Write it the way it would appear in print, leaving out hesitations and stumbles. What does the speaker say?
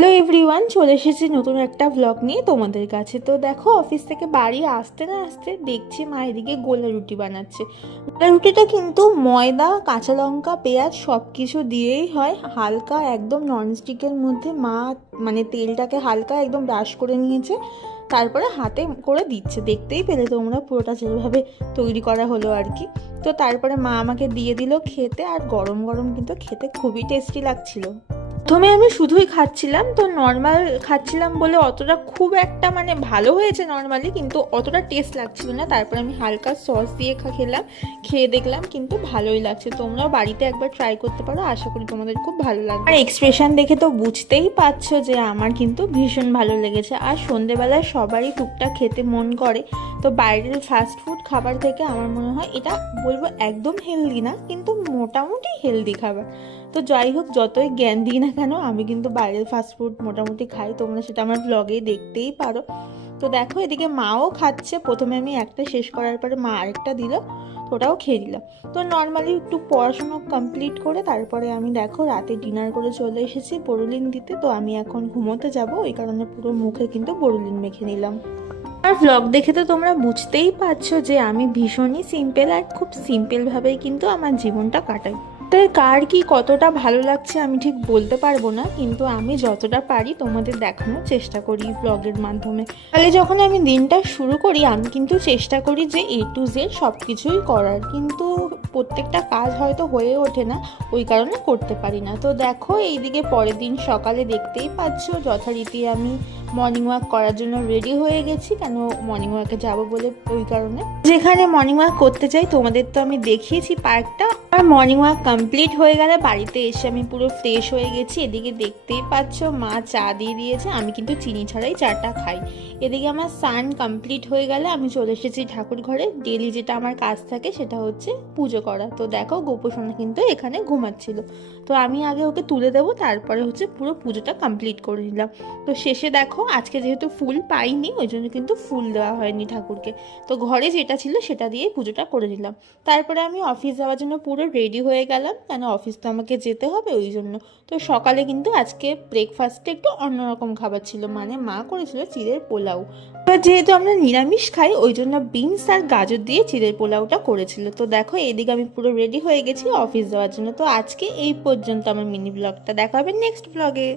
Hello everyone, চলে এসেছি নতুন একটা ব্লগ নিয়ে তোমাদের কাছে। তো দেখো, অফিস থেকে বাড়ি আসতে না আসতে দেখছি মা এদিকে গোলা রুটি বানাচ্ছে। গোলা রুটিটা কিন্তু ময়দা, কাঁচা লঙ্কা, পেঁয়াজ সব কিছু দিয়েই হয়। হালকা একদম ননস্টিকের মধ্যে মা মানে তেলটাকে হালকা একদম ব্রাশ করে নিয়েছে, তারপরে হাতে করে দিচ্ছে। দেখতেই পেলে তোমরা পুরোটা যেভাবে তৈরি করা হলো আর কি। তো তারপরে মা আমাকে দিয়ে দিল খেতে, আর গরম গরম কিন্তু খেতে খুবই টেস্টি লাগছিল। প্রথমে আমি শুধুই খাচ্ছিলাম, তো নর্মাল খাচ্ছিলাম বলে অতটা খুব একটা মানে ভালো হয়েছে নর্মালি, কিন্তু অতটা টেস্ট লাগছিল না। তারপরে আমি হালকা সস দিয়ে খেলাম, খেয়ে দেখলাম কিন্তু ভালোই লাগছে। তোমরাও বাড়িতে একবার ট্রাই করতে পারো, আশা করি তোমাদের খুব ভালো লাগবে। আর এক্সপ্রেশন দেখে তো বুঝতেই পারছো যে আমার কিন্তু ভীষণ ভালো লেগেছে। আর সন্ধেবেলায় সবারই টুকটাক খেতে মন করে, তো বাইরের ফাস্টফুড খাবার থেকে আমার মনে হয় এটা বলবো একদম হেলদি না, কিন্তু মোটামুটি হেলদি খাবার। তো যাই হোক, যতই জ্ঞান দিই না কেন, আমি কিন্তু বাইরের ফাস্টফুড মোটামুটি খাই, তোমরা সেটা আমার ব্লগে দেখতেই পারো। তো দেখো, এদিকে মাও খাচ্ছে। প্রথমে আমি একটা শেষ করার পরে মা আরেকটা দিল, তো ওটাও খেয়ে দিলাম। তো নর্মালি একটু পড়াশুনো কমপ্লিট করে তারপরে আমি দেখো রাতে ডিনার করে চলে এসেছি বোরোলিন দিতে। তো আমি এখন ঘুমোতে যাব, ওই কারণে পুরো মুখে কিন্তু বোরোলিন মেখে নিলাম। আর ব্লগ দেখে তো তোমরা বুঝতেই পারছো যে আমি ভীষণই সিম্পল, আর খুব সিম্পলভাবেই কিন্তু আমার জীবনটা কাটাই। তাই কার কি কতটা ভালো লাগছে আমি ঠিক বলতে পারবো না, কিন্তু আমি যতটা পারি তোমাদের দেখানোর চেষ্টা করি ব্লগের মাধ্যমে। তাহলে যখন আমি দিনটা শুরু করি, আমি কিন্তু চেষ্টা করি যে A to Z সব কিছুই করার, কিন্তু প্রত্যেকটা কাজ হয়তো হয়ে ওঠে না, ওই কারণে করতে পারি না। তো দেখো, এইদিকে পরের দিন সকালে দেখতেই পাচ্ছ যথারীতি আমি মর্নিং ওয়াক করার জন্য রেডি হয়ে গেছি। কেন মর্নিং ওয়াকে যাবো বলে, ওই কারণে। যেখানে মর্নিং ওয়াক করতে চাই তোমাদের তো আমি দেখিয়েছি পার্কটা। আর মর্নিং ওয়াক কমপ্লিট হয়ে গেলে বাড়িতে এসে আমি পুরো ফ্রেশ হয়ে গেছি। এদিকে দেখতেই পাচ্ছ মা চা দিয়ে দিয়েছে, আমি কিন্তু চিনি ছাড়াই চাটা খাই। এদিকে আমার স্নান কমপ্লিট হয়ে গেলে আমি চলে এসেছি ঠাকুর ঘরে। ডেলি যেটা আমার কাজ থাকে সেটা হচ্ছে পুজো করা। তো দেখো, গোপোষণা কিন্তু এখানে ঘুমাচ্ছিল, তো আমি আগে ওকে তুলে দেবো, তারপরে হচ্ছে পুরো পুজোটা কমপ্লিট করে নিলাম। তো শেষে দেখো, আজকে যেহেতু ফুল পাইনি ওই জন্য কিন্তু ফুল দেওয়া হয়নি ঠাকুরকে, তো ঘরে যেটা ছিল সেটা দিয়ে পুজোটা করে নিলাম। তারপরে আমি অফিস যাওয়ার জন্য পুরো রেডি হয়ে গেলাম, কেন অফিস তো আমাকে যেতে হবে ওই জন্য। তো সকালে কিন্তু আজকে ব্রেকফাস্টে একটু অন্যরকম খাবার ছিল, মানে মা করেছিল চিড়ের পোলাও। এবার যেহেতু আমরা নিরামিষ খাই ওই জন্য বিনস আর গাজর দিয়ে চিড়ের পোলাওটা করেছিল। তো দেখো, এদিকে আমি পুরো রেডি হয়ে গেছি অফিস যাওয়ার জন্য। তো আজকে এই পর্যন্ত আমার মিনি ব্লগটা, দেখা হবে নেক্সট ব্লগে।